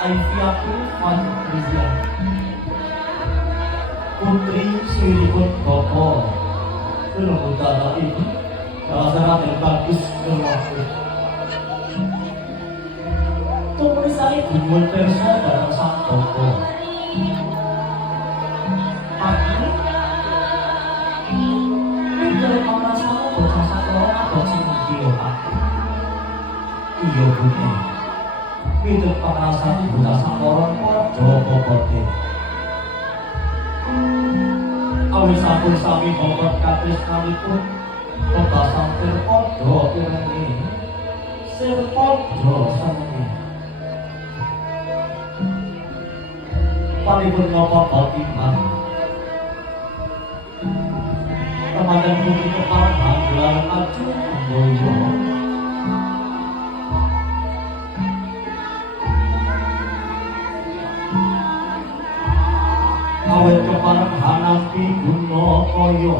Aifiatu Van Rizal Putri Siripun Koko Film utara ini salah sangat yang bagus termasuk tulisannya Bunyian Persa dan Sang Koko Pagi Pinter pemerasannya bocah saklong atau singkio pagi Iya bunyi Pinter pemerasannya bocah saklong podo pokote Awi sampun sami bobot katis kalipun Kota sir podo ireni Sir podo senengi Palipun ngopo kotiman Ramadan putri keparang gelar maju boyo Awet keparang hanapi guno koyo